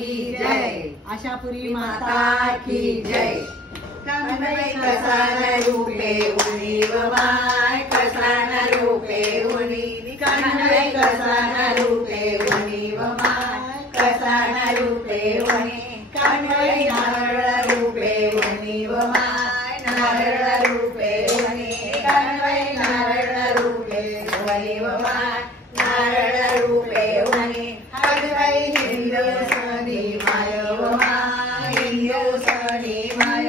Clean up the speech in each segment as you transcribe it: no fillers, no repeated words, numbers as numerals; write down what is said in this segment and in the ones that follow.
की जय, आशापुरी माता की जय। कन्हई कसा न रूपे उनी व माय, कसा न रूपे उनी, कन्हई कसा न रूपे उनी व माय, कसा न रूपे उनी, कन्हई नारळ रूपे उनी व माय, नारळ रूपे उनी, कन्हई नारळ रूपे उनी व माय, नारळ रूपे उनी, कन्हई हिंदुसनी माय व माय, हिंदुसनी माय,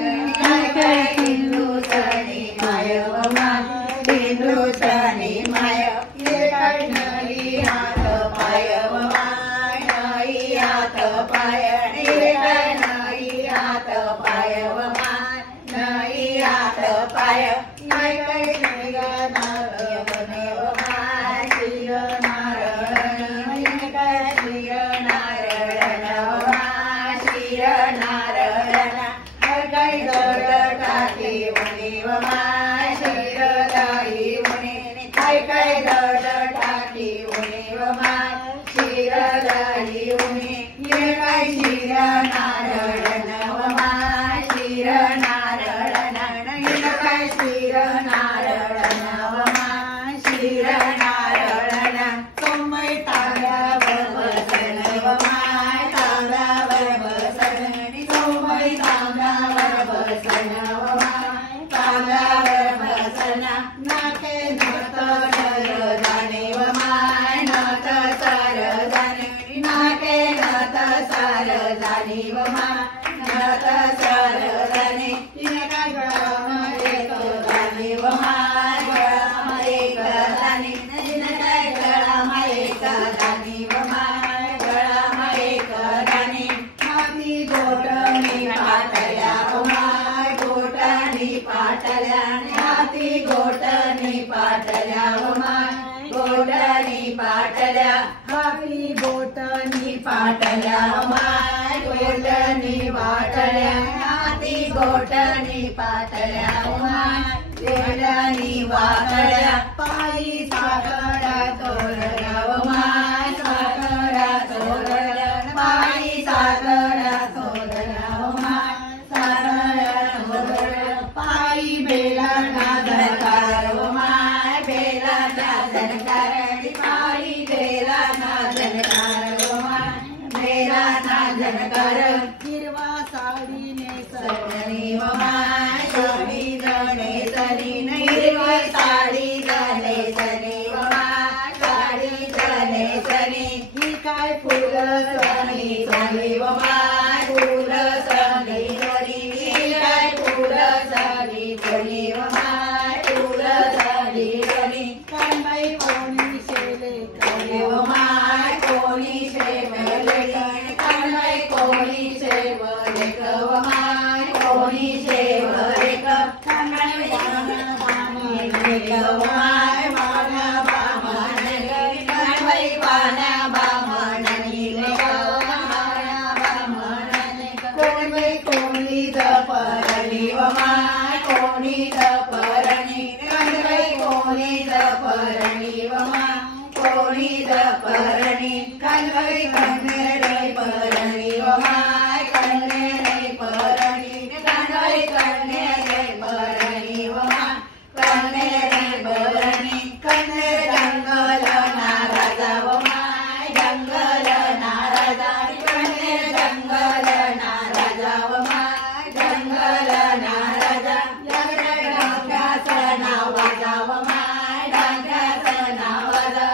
हिंदुसनी माय व माय, हिंदुसनी माय, ये काय नाही हात पाय व माय, नाही हात पाय, ये काय नाही हात पाय व माय, नाही हात पाय, नाही काय शिर नारळ व माय, शिर नारळ, ये काय शिर नारळ व माय, शिर नारळ, काय दर टाकी उनी व माय, शिर दाई उनी, काय दर टाकी उनी व माय, शिर दाई उनी, ये काय शिर नारळ व माय, शिर नारळ, ये काय शिर नारळ व माय, शिर नारळ, सोमई तांब्यावर बसन व माय, तांब्यावर बसन, सोमई तांब्यावर बसन व माय, तांब्यावर बसन, नाके नत सर जाणे व माय, नत सर जाणे, नाके नत सर जाणे व माय, नत सर जाणे, तिने काय गळामध्ये जाणे व माय, गळामध्ये जाणे, तिने काय गळामध्ये जाणे व माय, गळामध्ये जाणे, हाती गोटणी पाटल्या व माय, गोटणी पाटल्या, हाती गोटणी पाटल्या व माय, गोटणी पाटल्या, हाती गोटणी पाटल्या व माय, गोटणी पाटल्या, हाती गोटणी पाटल्या व माय, गोटणी वाटल्या, पायी साखरा चोरल्या व माय, साखरा चोरल्या, पायी साखरा चोरल्या व माय, साखरा चोरल्या, पायी बेला नादनकार व माय, बेला नादनकार, पायी बेला नादनकार व माय, बेला नादनकार, हिरवा साडी नेसली व माय, साडी नेसली, हिरवी साडी नेसली व माय, साडी नेसली, ही काय फुलसनी झाली व माय, फुलसनी झाली, ही काय फुलसनी झाली व माय, फुलसनी झाली, कन्हई कोणी शेले करे व माय, कोणी शेवले, कन्हई कोणी शेवले व माय, कोणी शेवले, कन्हई व माय, वाना बामण, कन्हई वाना बामण, कोणी कोणी दपरणी व माय, कोणी दपरणी, कन्हई कोणी दपरणी व माय, कोणी दपरणी, कन्हई कन्हेरे परणी व माय, कन्हेरे परणी, कन्हई कन्हेरे परणी व माय, कन्हेरे परणी, कन्हे जंगल नाराजा व माय, जंगल नाराजा, कन्हे जंगल नाराजा व माय, जंगल नाराजा, डांग्याचं नाव वाजा व माय, डांग्याचं नाव वाजा,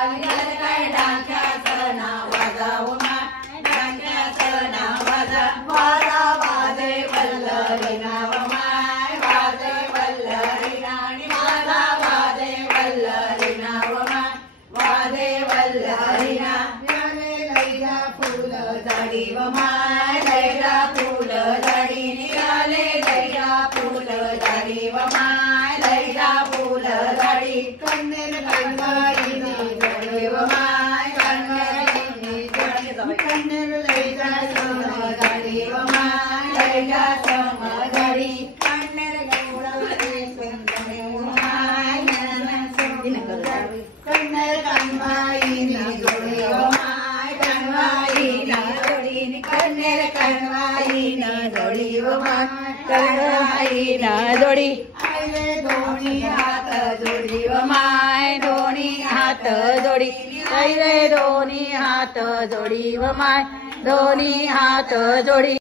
डांग्याचं नाव वाजा व माय, डांग्याचं नाव वाजा, वाजा वाजे वल्लरी नाव माय, वाजे वल्लरी नाणी, वाजा वाजे वल्लरी नाव माय, वाजे वल्लरी ना, लैला फुल झाडी व माय, लैला फुल झाडी, निघाले लैला फुल झाडी व माय, लैला फुल झाडी, कन्हेर गंगाईने झाडी व माय, कन्हेर कन्हेर लैला सम झाडी व माय, लैला सम झाडी, कन्हेर गंगाईने झाडी व माय, कन्हेर गंगाईने जोडी व माय, गंगाईने जोडी, कन्हेर रे कणवाईन जोडी व माय कणवाईन जोडी आईले दोन्ही हात जोडी व माय दोन्ही हात जोडी रे दोन्ही हात जोडी व माय दोन्ही हात जोडी